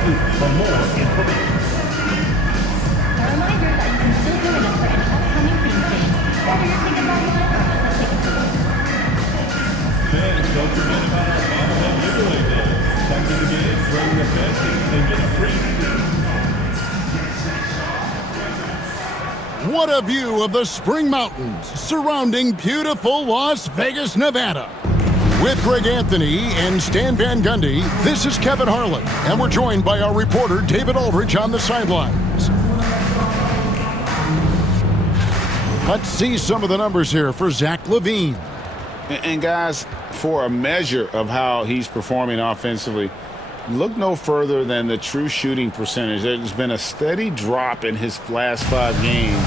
for more information. A reminder that you can still join us for any upcoming theme days, whether your tickets online or at the ticket booth. Fans, don't forget about our bobblehead giveaway day. Come to the game, bring the family, and get a free ticket. What a view of the Spring Mountains surrounding beautiful Las Vegas, Nevada. With Greg Anthony and Stan Van Gundy, this is Kevin Harlan, and we're joined by our reporter David Aldridge on the sidelines. Let's see some of the numbers here for Zach LaVine. And guys, for a measure of how he's performing offensively, look no further than the true shooting percentage. There's been a steady drop in his last 5 games,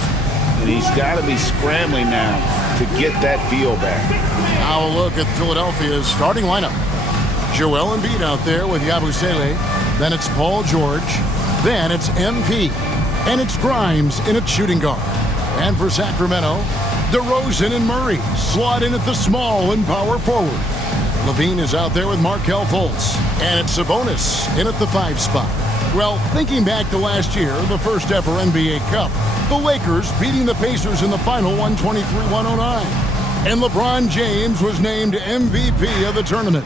and he's got to be scrambling now to get that feel back. Now a look at Philadelphia's starting lineup. Joel Embiid out there with Yabusele. Then it's Paul George. Then it's MP. And it's Grimes in at shooting guard. And for Sacramento, DeRozan and Murray slot in at the small and power forward. LaVine is out there with Markelle Fultz. And it's Sabonis in at the 5 spot. Well, thinking back to last year, the first ever NBA Cup, the Lakers beating the Pacers in the final 123-109. And LeBron James was named MVP of the tournament.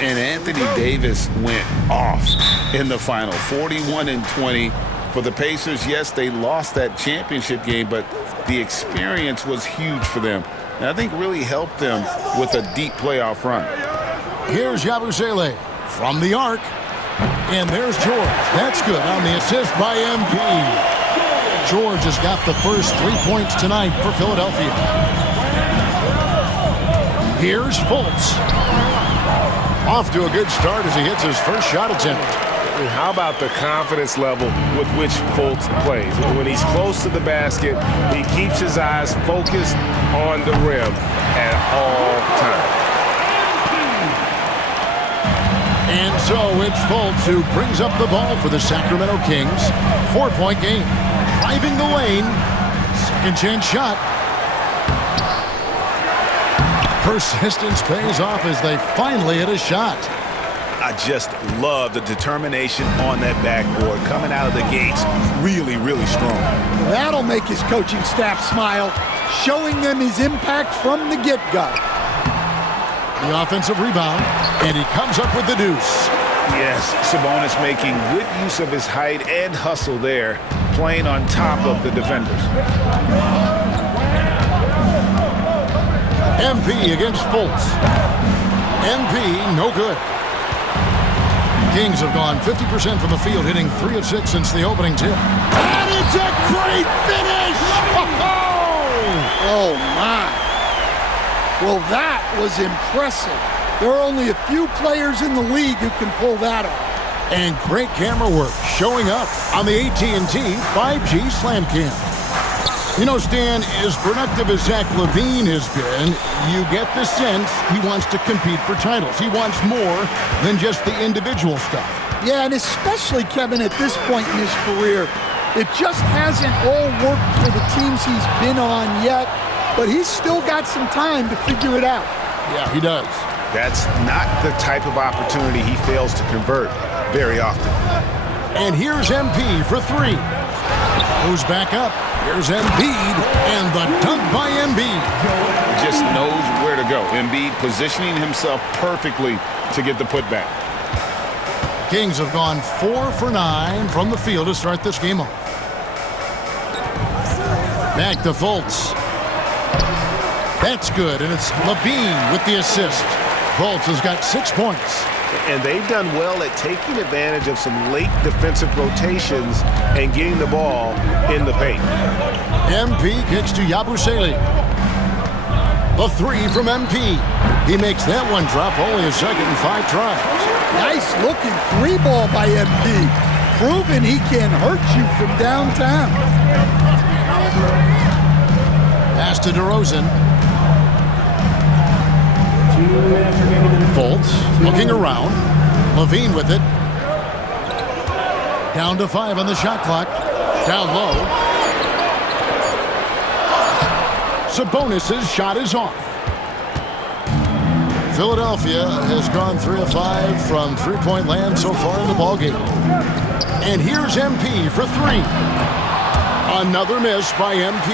And Anthony Davis went off in the final, 41-20 for the Pacers. Yes, they lost that championship game, but the experience was huge for them. And I think really helped them with a deep playoff run. Here's Yabusele from the arc. And there's George. That's good on the assist by MP. George has got the first 3 points tonight for Philadelphia. Here's Fultz. Off to a good start as he hits his first shot attempt. And how about the confidence level with which Fultz plays? When he's close to the basket, he keeps his eyes focused on the rim at all times. And so it's Fultz who brings up the ball for the Sacramento Kings. 4-point game. Driving the lane. Second chance shot. Persistence pays off as they finally hit a shot. I just love the determination on that backboard. Coming out of the gates really, really strong. That'll make his coaching staff smile, showing them his impact from the get-go. The offensive rebound, and he comes up with the deuce. Yes, Sabonis making good use of his height and hustle there, playing on top of the defenders. MP against Fultz. MP, no good. Kings have gone 50% from the field, hitting 3 of 6 since the opening tip. And it's a great finish! Oh, my. Well, that was impressive. There are only a few players in the league who can pull that off. And great camera work showing up on the AT&T 5G Slam Cam. You know, Stan, as productive as Zach LaVine has been, you get the sense he wants to compete for titles. He wants more than just the individual stuff. Yeah, and especially, Kevin, at this point in his career, it just hasn't all worked for the teams he's been on yet, but he's still got some time to figure it out. Yeah, he does. That's not the type of opportunity he fails to convert very often. And here's MP for 3. Goes back up. Here's Embiid, and the dunk by Embiid. He just knows where to go. Embiid positioning himself perfectly to get the putback. Kings have gone 4 for 9 from the field to start this game off. Back to Fultz. That's good, and it's LaVine with the assist. Fultz has got 6 points. And they've done well at taking advantage of some late defensive rotations and getting the ball in the paint. MP kicks to Yabusele. The 3 from MP. He makes that one drop, only a second and 5 tries. Nice looking 3 ball by MP. Proving he can hurt you from downtown. Pass to DeRozan. Fultz looking around. LaVine with it. Down to 5 on the shot clock. Down low. Sabonis' shot is off. Philadelphia has gone 3 of 5 from three-point land so far in the ballgame. And here's MP for 3. Another miss by MP.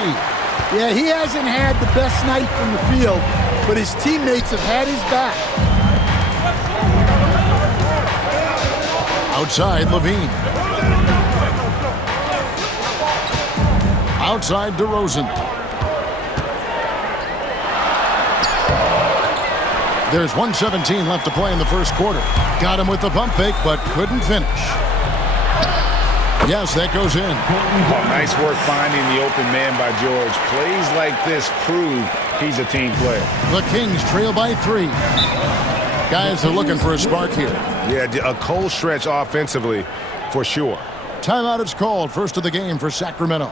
Yeah, he hasn't had the best night from the field, but his teammates have had his back. Outside, Levine. Outside, DeRozan. There's 1:17 left to play in the first quarter. Got him with the pump fake, but couldn't finish. Yes, that goes in. Oh, nice work finding the open man by George. Plays like this prove he's a team player. The Kings trail by 3. Guys are looking for a spark here. Yeah, a cold stretch offensively for sure. Timeout is called. First of the game for Sacramento.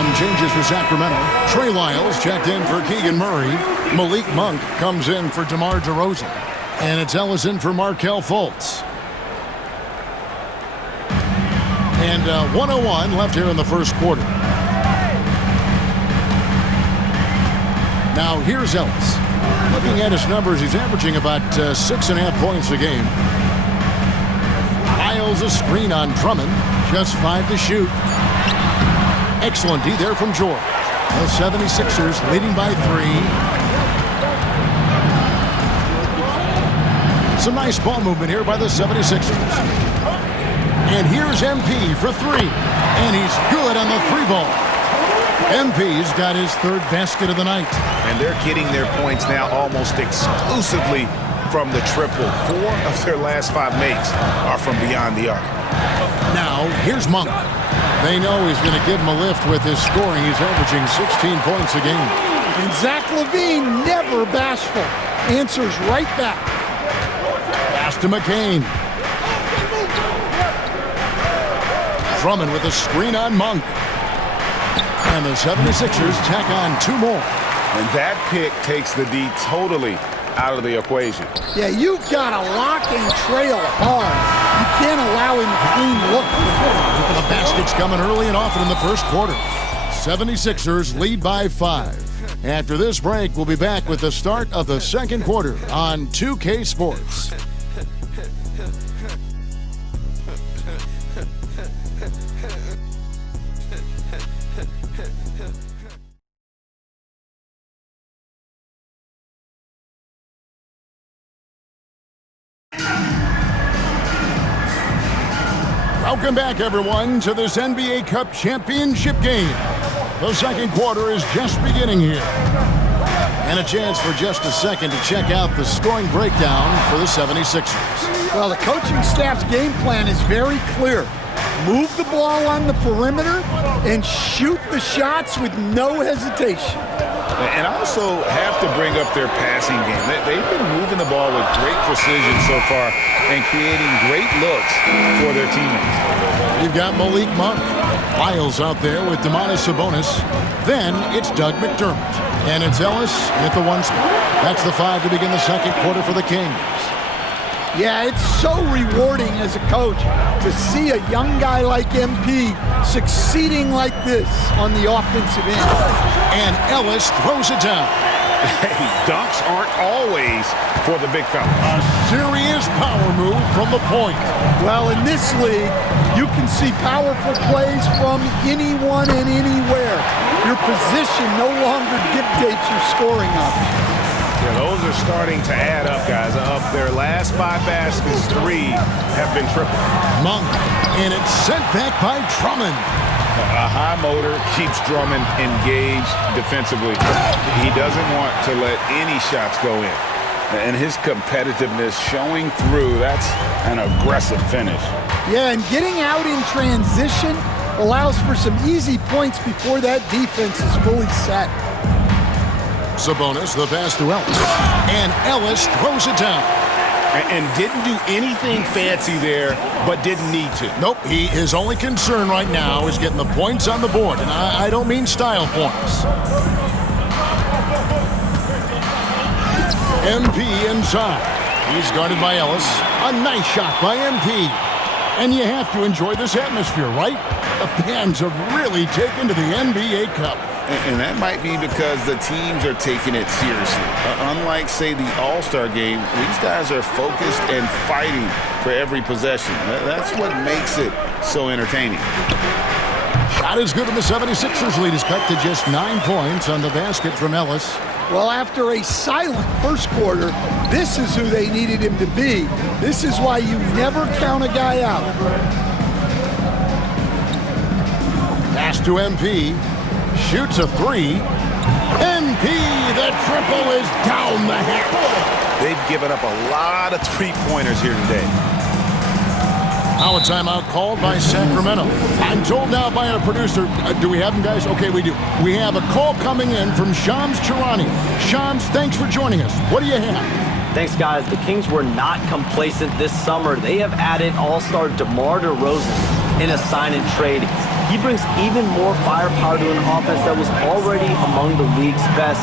Some changes for Sacramento. Trey Lyles checked in for Keegan Murray. Malik Monk comes in for DeMar DeRozan. And it's Ellison for Markelle Fultz. And 1:01 left here in the first quarter. Now here's Ellis. Looking at his numbers, he's averaging about 6.5 points a game. Piles a screen on Drummond. Just 5 to shoot. Excellent D there from George. The 76ers leading by 3. Some nice ball movement here by the 76ers. And here's MP for 3. And he's good on the 3-ball. MP's got his 3rd basket of the night. And they're getting their points now almost exclusively from the triple. 4 of their last 5 makes are from beyond the arc. Now, here's Monk. They know he's going to give him a lift with his scoring. He's averaging 16 points a game. And Zach LaVine, never bashful, answers right back. Pass to McCain. Drummond with a screen on Monk. And the 76ers tack on 2 more. And that pick takes the D totally out of the equation. Yeah, you've got to lock and trail hard. You can't allow him a clean look. The basket's coming early and often in the first quarter. 76ers lead by 5. After this break, we'll be back with the start of the second quarter on 2K Sports. Welcome back, everyone, to this NBA Cup championship game. The second quarter is just beginning here. And a chance for just a second to check out the scoring breakdown for the 76ers. Well, the coaching staff's game plan is very clear. Move the ball on the perimeter and shoot the shots with no hesitation. And also have to bring up their passing game. They've been moving the ball with great precision so far and creating great looks for their teammates. You've got Malik Monk. Lyles out there with Domantas Sabonis. Then it's Doug McDermott. And it's Ellis at the 1 spot. That's the 5 to begin the second quarter for the Kings. Yeah, it's so rewarding as a coach to see a young guy like MP succeeding like this on the offensive end. And Ellis throws it down. Hey, dunks aren't always for the big fella. A serious power move from the point. Well, in this league, you can see powerful plays from anyone and anywhere. Your position no longer dictates your scoring option. Yeah, those are starting to add up, guys. Of their last 5 baskets, 3 have been triple. Monk, and it's sent back by Drummond. A high motor keeps Drummond engaged defensively. He doesn't want to let any shots go in. And his competitiveness showing through, that's an aggressive finish. Yeah, and getting out in transition allows for some easy points before that defense is fully set. Sabonis, the pass to Ellis. And Ellis throws it down. And didn't do anything fancy there, but didn't need to. Nope, his only concern right now is getting the points on the board. And I don't mean style points. MP inside. He's guarded by Ellis. A nice shot by MP. And you have to enjoy this atmosphere, right? The fans have really taken to the NBA Cup. And that might be because the teams are taking it seriously. Unlike, say, the All-Star game, these guys are focused and fighting for every possession. That's what makes it so entertaining. Shot is good, and the 76ers lead is cut to just 9 points on the basket from Ellis. Well, after a silent first quarter, this is who they needed him to be. This is why you never count a guy out. Pass to MP. Shoots a 3. MP, the triple is down the hatch. They've given up a lot of three-pointers here today. Now a timeout called by Sacramento. I'm told now by our producer, do we have them, guys? Okay, we do. We have a call coming in from Shams Charania. Shams, thanks for joining us. What do you have? Thanks, guys. The Kings were not complacent this summer. They have added all-star DeMar DeRozan in a sign and trade. He brings even more firepower to an offense that was already among the league's best.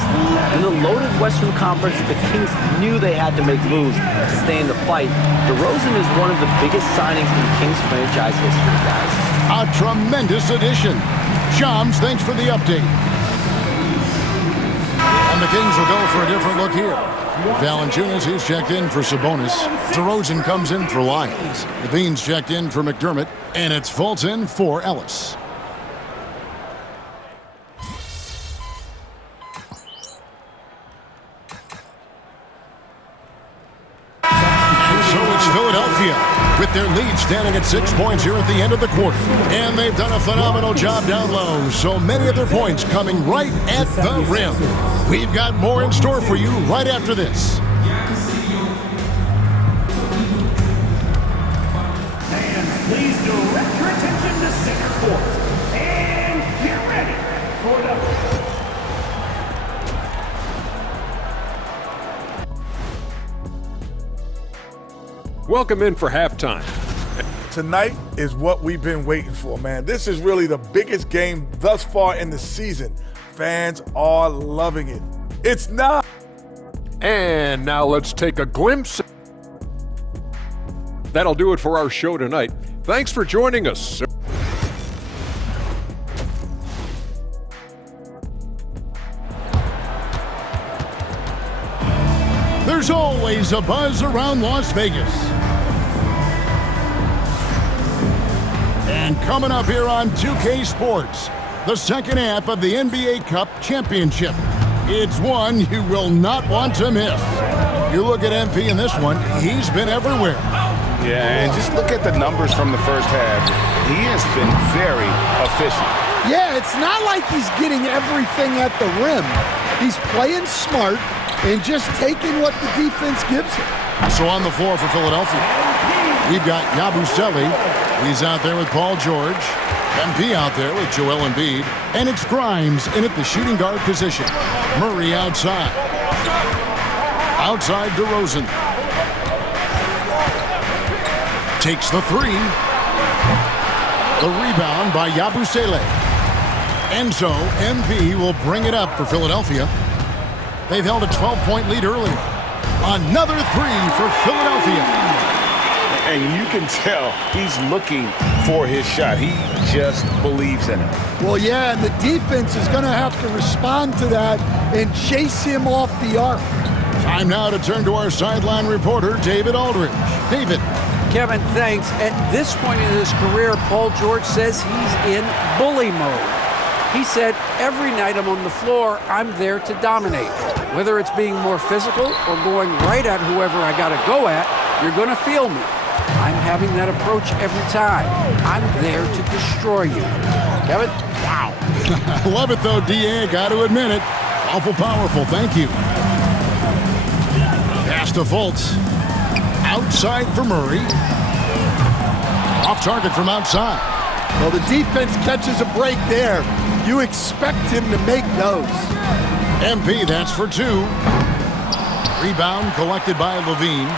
In the loaded Western Conference, the Kings knew they had to make moves to stay in the fight. DeRozan is one of the biggest signings in Kings franchise history, guys. A tremendous addition. Shams, thanks for the update. And the Kings will go for a different look here. Valanciunas, he's checked in for Sabonis. DeRozan comes in for Lyons. Levine's checked in for McDermott. And it's Fulton for Ellis. And so it's Philadelphia with their lead standing at 6 points here at the end of the quarter. And they've done a phenomenal job down low. So many of their points coming right at the rim. We've got more in store for you right after this. Please direct your attention to center court. And get ready for the... Welcome in for halftime. Tonight is what we've been waiting for, man. This is really the biggest game thus far in the season. Fans are loving it. It's not. And now let's take a glimpse. That'll do it for our show tonight. Thanks for joining us. There's always a buzz around Las Vegas. And coming up here on 2K Sports, the second half of the NBA Cup Championship. It's one you will not want to miss. You look at MP in this one, he's been everywhere. Yeah, and just look at the numbers from the first half. He has been very efficient. Yeah, it's not like he's getting everything at the rim. He's playing smart and just taking what the defense gives him. So on the floor for Philadelphia, we've got Yabusele. He's out there with Paul George. MP out there with Joel Embiid. And it's Grimes in at the shooting guard position. Murray outside. Outside DeRozan. Takes the three. The rebound by Yabusele. And so MP will bring it up for Philadelphia. They've held a 12-point lead earlier. Another three for Philadelphia. And you can tell he's looking for his shot. He just believes in it. Well, yeah, and the defense is going to have to respond to that and chase him off the arc. Time now to turn to our sideline reporter, David Aldridge. David. Kevin, thanks. At this point in his career, Paul George says he's in bully mode. He said, every night I'm on the floor, I'm there to dominate. Whether it's being more physical or going right at whoever I got to go at, you're going to feel me. I'm having that approach every time. I'm there to destroy you. Kevin? Wow. I love it, though, D.A. Got to admit it. Awful powerful. Thank you. Pass to Fultz. Outside for Murray. Off target from outside. Well, the defense catches a break there. You expect him to make those. MP, that's for two. Rebound collected by Levine.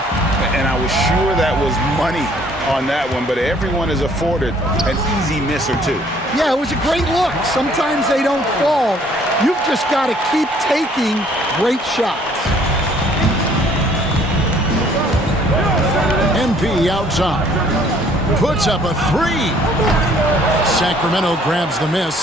And I was sure that was money on that one, but everyone is afforded an easy miss or two. Yeah, it was a great look. Sometimes they don't fall. You've just got to keep taking great shots. MP outside. Puts up a three. Sacramento grabs the miss.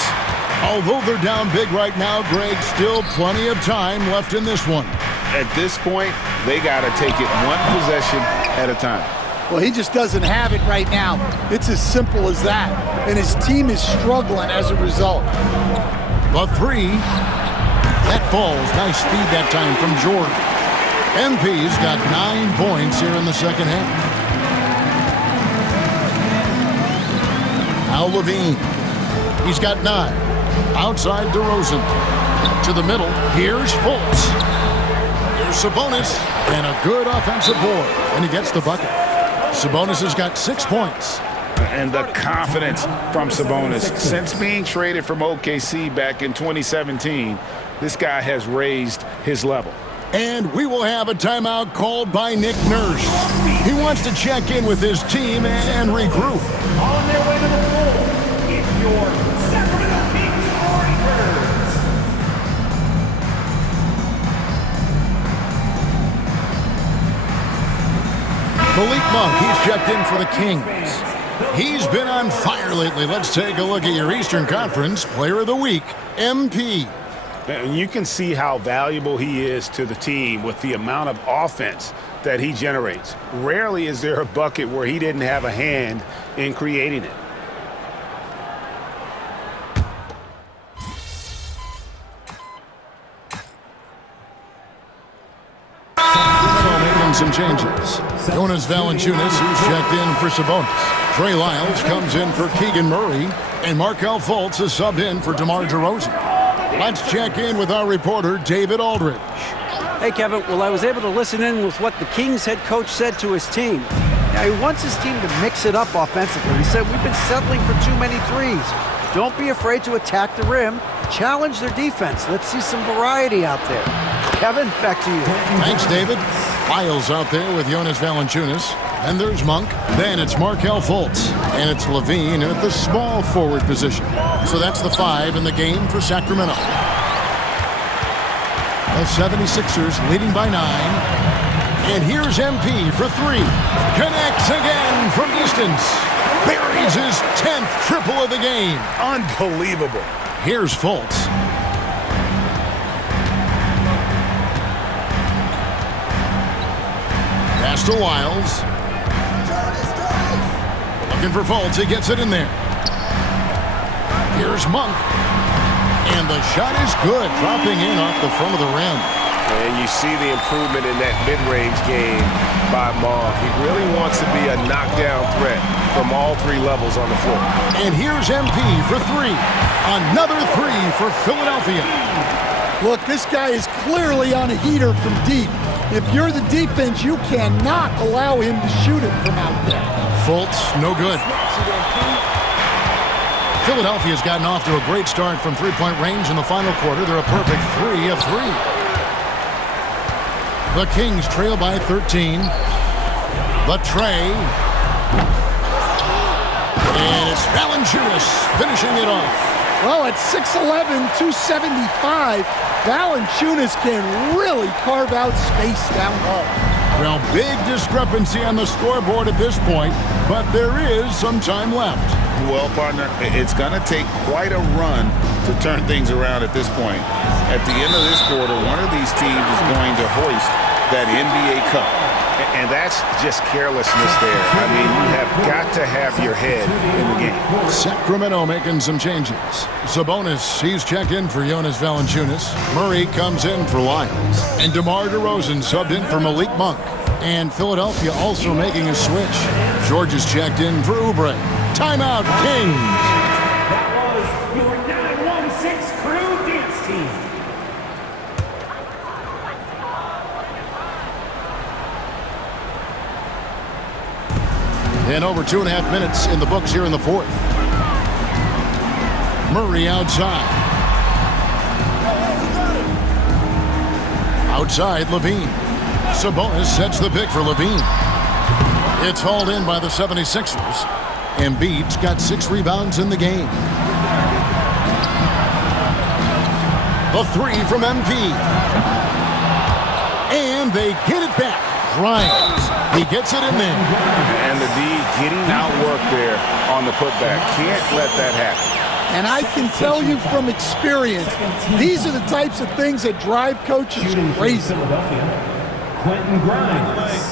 Although they're down big right now, Greg, still plenty of time left in this one. At this point, they got to take it one possession at a time. Well, he just doesn't have it right now. It's as simple as that. And his team is struggling as a result. The three. That falls. Nice feed that time from Jordan. MP's got 9 points here in the second half. Now Levine. He's got 9. Outside DeRozan. To the middle. Here's Fultz. Here's Sabonis. And a good offensive board. And he gets the bucket. Sabonis has got 6 points. And the confidence from Sabonis. Since being traded from OKC back in 2017, this guy has raised his level. And we will have a timeout called by Nick Nurse. He wants to check in with his team and regroup. On their way to the floor, your Sacramento Kings Warriors. Malik Monk, he's checked in for the Kings. He's been on fire lately. Let's take a look at your Eastern Conference Player of the Week, MP. And you can see how valuable he is to the team with the amount of offense that he generates. Rarely is there a bucket where he didn't have a hand in creating it. Making some changes. Jonas Valanciunas, who's checked in for Sabonis. Trey Lyles comes in for Keegan Murray. And Markelle Fultz is subbed in for DeMar DeRozan. Let's check in with our reporter, David Aldridge. Hey, Kevin. Well, I was able to listen in with what the Kings head coach said to his team. Now, he wants his team to mix it up offensively. He said, we've been settling for too many threes. Don't be afraid to attack the rim. Challenge their defense. Let's see some variety out there. Kevin, back to you. Thanks, David. Lyles out there with Jonas Valanciunas. And there's Monk. Then it's Markelle Fultz. And it's Levine at the small forward position. So that's the 5 in the game for Sacramento. The 76ers leading by 9. And here's MP for 3. Connects again from distance. Buries his 10th triple of the game. Unbelievable. Here's Fultz. Pass to Lyles. Looking for Fultz. He gets it in there. Here's Monk. And the shot is good, dropping in off the front of the rim. And you see the improvement in that mid-range game by Monk. He really wants to be a knockdown threat from all 3 levels on the floor. And here's MP for 3. Another 3 for Philadelphia. Look, this guy is clearly on a heater from deep. If you're the defense, you cannot allow him to shoot it from out there. Fultz, no good. Philadelphia's gotten off to a great start from three-point range in the final quarter. They're a perfect 3 of 3. The Kings trail by 13. The tray. And it's Valanciunas finishing it off. Well, at 6'11", 275, Valanciunas can really carve out space down low. Well, big discrepancy on the scoreboard at this point, but there is some time left. Well, partner, it's going to take quite a run to turn things around at this point. At the end of this quarter, one of these teams is going to hoist that NBA Cup. And that's just carelessness there. I mean, you have got to have your head in the game. Sacramento making some changes. Sabonis, he's checked in for Jonas Valanciunas. Murray comes in for Lyles. And DeMar DeRozan subbed in for Malik Monk. And Philadelphia also making a switch. George is checked in for Oubre. Timeout, Kings. That was your 916 crew dance team. And over 2.5 minutes in the books here in the 4th. Murray outside. Outside, Levine. Sabonis sets the pick for Levine. It's hauled in by the 76ers. Embiid's got 6 rebounds in the game. The 3 from MP. And they get it back. Grimes. He gets it in there. And the D getting outwork there on the putback. Can't let that happen. And I can tell you from experience, these are the types of things that drive coaches crazy. Philadelphia, Quentin Grimes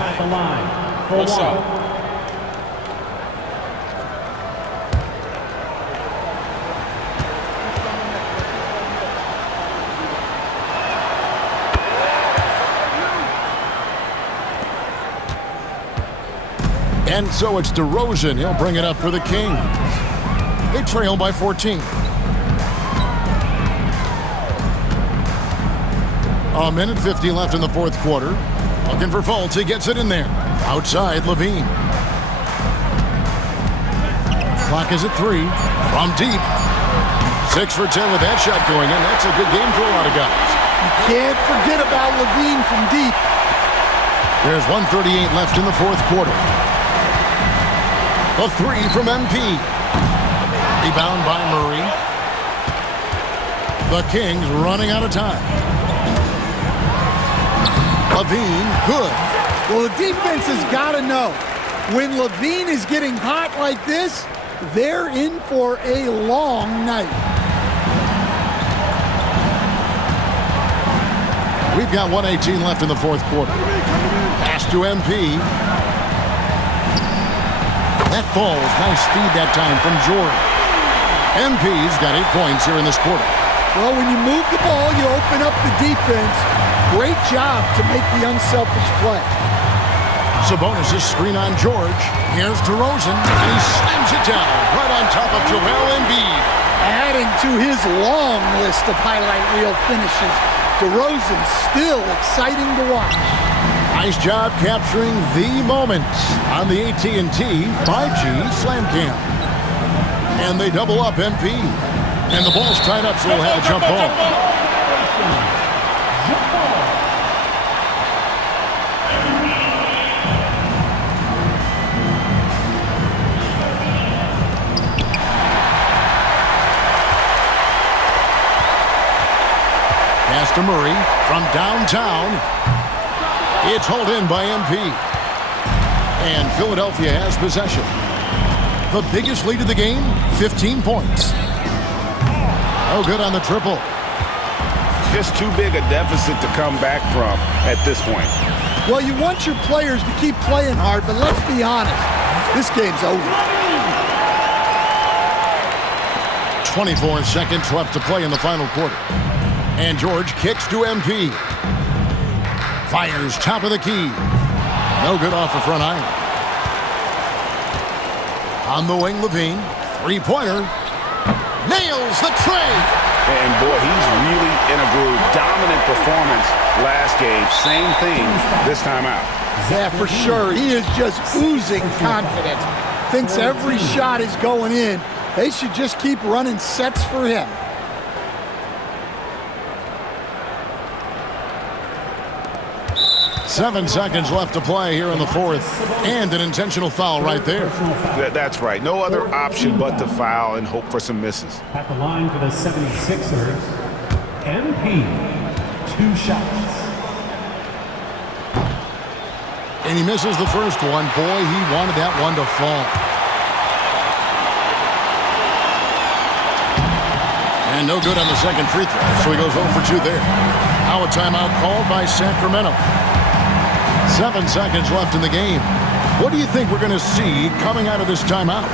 at the line for What's 1. up? And so it's DeRozan. He'll bring it up for the Kings. They trail by 14. A minute 50 left in the 4th quarter. Looking for Fultz. He gets it in there. Outside, Levine. Clock is at 3. From deep. 6 for 10 with that shot going in. That's a good game for a lot of guys. You can't forget about Levine from deep. There's 1:38 left in the 4th quarter. A 3 from MP. Rebound by Murray. The Kings running out of time. Levine, good. Well, the defense has got to know, when Levine is getting hot like this, they're in for a long night. We've got 1:18 left in the fourth quarter. Pass to MP. That falls. Nice speed that time from Jordan. MP's got 8 points here in this quarter. Well, when you move the ball, you open up the defense. Great job to make the unselfish play. Sabonis' screen on George. Here's DeRozan, and he slams it down right on top of Joel Embiid. Adding to his long list of highlight reel finishes, DeRozan still exciting to watch. Nice job capturing the moment on the AT&T 5G Slam Cam. And they double up MP. And the ball's tied up, so we'll have a jump ball. Pass to Murray from downtown. It's hauled in by MP. And Philadelphia has possession. The biggest lead of the game, 15 points. Oh, good on the triple. Just too big a deficit to come back from at this point. Well, you want your players to keep playing hard, but let's be honest, this game's over. 24 seconds left to play in the final quarter. And George kicks to MP. Fires top of the key. No good off the front iron. On the wing, Levine. Three-pointer. Nails the tray. And boy, he's really in a groove. Dominant performance last game. Same thing this time out. Yeah, for sure. He is just oozing confidence. Thinks every shot is going in. They should just keep running sets for him. Seven seconds left to play here in the fourth. And an intentional foul right there. That's right. No other option but to foul and hope for some misses. At the line for the 76ers, MP, 2 shots. And he misses the first one. Boy, he wanted that one to fall. And no good on the second free throw. So he goes 0 for 2 there. Now a timeout called by Sacramento. 7 seconds left in the game. What do you think we're going to see coming out of this timeout?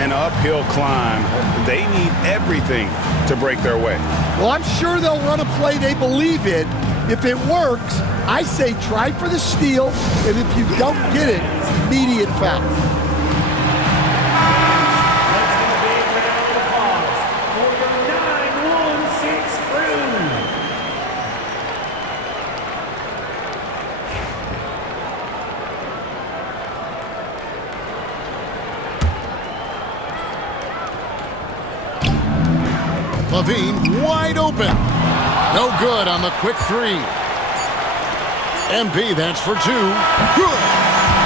An uphill climb. They need everything to break their way. Well, I'm sure they'll run a play they believe in. If it works, I say try for the steal, and if you don't get it, immediate foul. Levine wide open. No good on the quick three. MP, that's for 2. Good.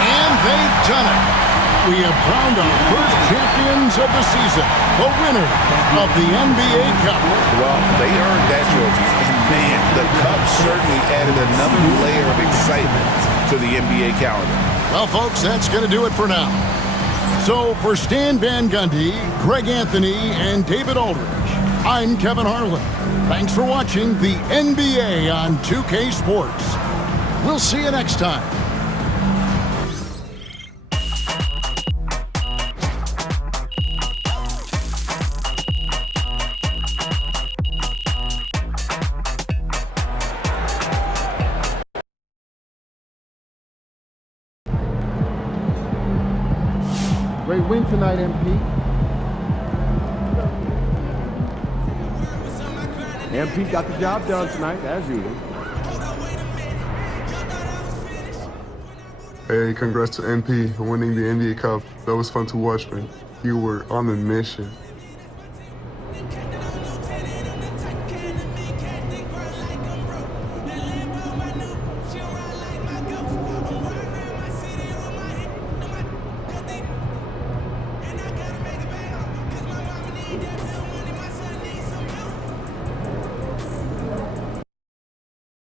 And they've done it. We have crowned our first champions of the season, the winner of the NBA Cup. Well, they earned that trophy. And man, the Cup certainly added another layer of excitement to the NBA calendar. Well, folks, that's going to do it for now. So for Stan Van Gundy, Greg Anthony, and David Aldridge, I'm Kevin Harlan. Thanks for watching the NBA on 2K Sports. We'll see you next time. Great win tonight, MP. MP got the job done tonight, as usual. Hey, congrats to MP for winning the NBA Cup. That was fun to watch, man. You were on a mission.